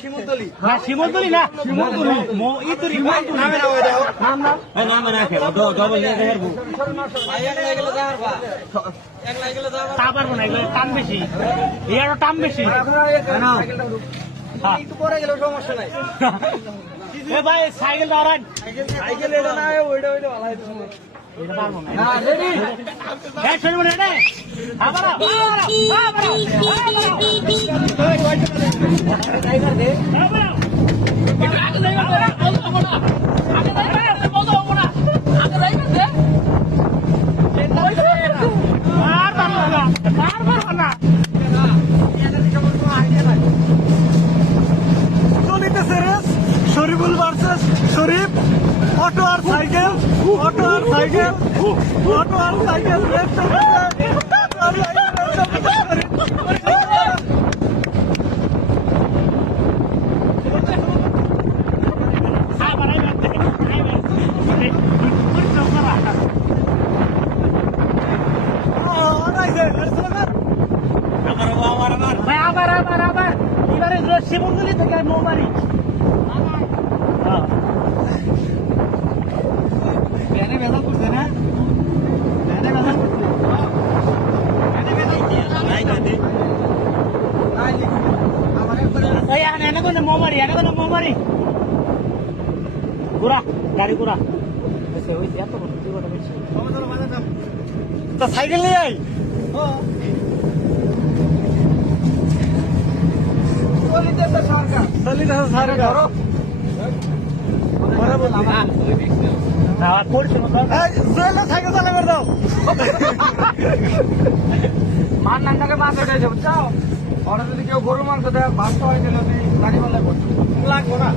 শিমুলতলি না শিমুলতলি না শিমুলতলি ইতুরি নামে না ওই দেখো নাম না নামে না খেলো ডবল নিয়ে দেখার তা পারবো না এগুলো টান বেশি ইয়ারও টান বেশি একটু পরে গেলেও সমস্যা নাই এ ভাই সাইকেল দাঁড়ান সাইকেল এটা না ওইটা ভালো হইতো এটা পারবো না না রেডি এক শরীর মনে রে আবার ড্রাইভার দে শরীফুল ভার্সেস শরীফ অটো আর সাইকেল অটো আর সাইকেল অটো আর সাইকেল ভাই আবার এবারে শিমুলতলি থেকে মৌমারি ব্যানে বেজাল করছে না ব্যানে বেজাল করছে মৌমারি ঘোরা গাড়ি ঘোরা সাইকেল নিয়ে আই সরকার সাইকেল চালাবে দাও মান নামটাকে মাছ উঠে যাবো চাও ওরা যদি কেউ গরু মাংস দেয় ভাত খাওয়াই দিলে গাড়ি মারলে লাগবো না